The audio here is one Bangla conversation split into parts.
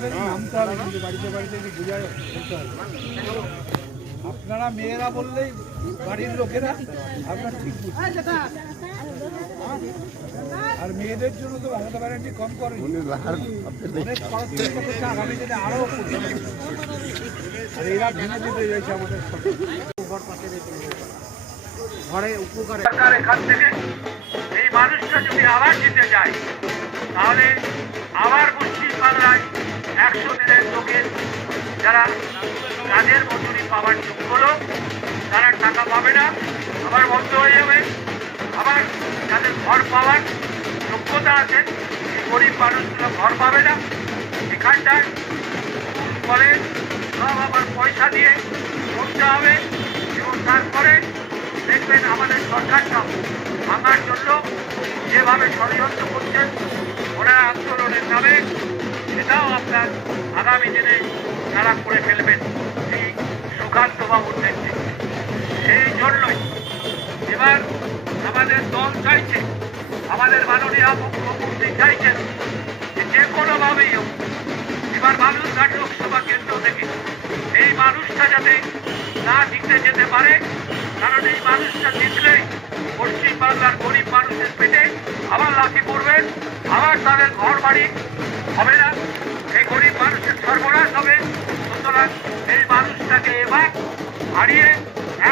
আপনাদের নামতে হবে, কিন্তু বাড়িতে বাড়িতে বুঝায় বলতে হবে। আপনারা মেয়েরা বললেই বাড়ির লোকেরা আপনার ঠিক বুঝবে। আর মেয়েদের জন্য তো মমতা ব্যানার্জি কম করেন, অনেক খরচ করছে, আগামী দিনে আরো আর এরা ভেঙে দিতে চাইছে আমাদের ঘরে উপকার। সরকার এখান থেকে এই মানুষটা যদি আবার জিতে যায়, তাহলে আবার পশ্চিমবাংলায় 100 দিনের লোকের যারা কাজের মজুরি পাওয়ার যোগ্য লোক, তারা টাকা পাবে না, আবার বন্ধ হয়ে যাবে। আবার যাদের ঘর পাওয়ার যোগ্যতা আছে, এই গরিব মানুষগুলো ঘর পাবে না। এখানটায় স্কুল কলেজ সব আবার পয়সা দিয়ে করতে হবে, এবং তারপরে দেখবেন আমাদের সরকারটা ভাঙার জন্য যেভাবে ষড়যন্ত্র করছেন ওনারা আন্দোলনের নামে, সেটাও আপনার আগামী দিনে তারা করে ফেলবেন এই সুকান্ত বাবুর নেতৃত্বে। সেই জন্যই এবার আমাদের দল চাইছে, আমাদের মাননীয় মুখ্যমন্ত্রী চাইছেন যে কোনোভাবেই হোক এবার বালুরঘাট লোকসভা কেন্দ্র থেকে এই মানুষটা যাতে না জিতে যেতে পারে, কারণ এই মানুষটা জিতলেই পশ্চিমবাংলার গরিব মানুষের পেটে আবার লাথি পড়বেন, আবার তাদের ঘর বাড়ি হবে না, এই গরিব মানুষের সর্বনাশ হবে। সুতরাং এই মানুষটাকে এবার হারিয়ে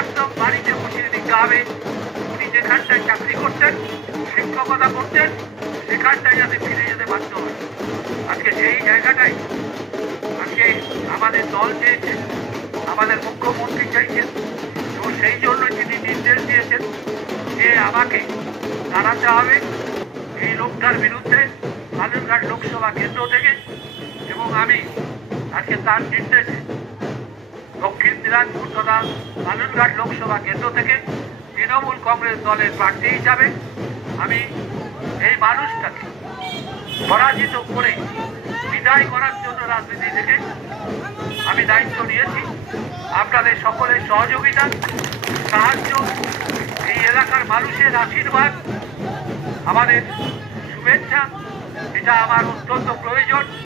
একদম বাড়িতে বসিয়ে দিতে হবে। উনি যেখানটায় চাকরি করতেন, শিক্ষকতা করতেন, সেখানটায় যাতে ফিরে যেতে বাধ্য হয়। আজকে সেই জায়গাটাই আজকে আমাদের দল চেয়েছে, আমাদের মুখ্যমন্ত্রী চাইছেন, এবং সেই জন্য তিনি নির্দেশ দিয়েছেন যে আমাকে দাঁড়াতে হবে এই লোকটার বিরুদ্ধে বালুরঘাট লোকসভা কেন্দ্র থেকে। এবং আমি আজকে তার নির্দেশে দক্ষিণ দিনাজপুর তথা বালুরঘাট লোকসভা কেন্দ্র থেকে তৃণমূল কংগ্রেস দলের প্রার্থী হিসাবে আমি এই মানুষটাকে পরাজিত করে বিদায় করার জন্য রাজনীতি থেকে আমি দায়িত্ব নিয়েছি। আপনাদের সকলের সহযোগিতা, সাহায্য, এই এলাকার মানুষের আশীর্বাদ, আমাদের শুভেচ্ছা, এটা আমার অত্যন্ত প্রয়োজন।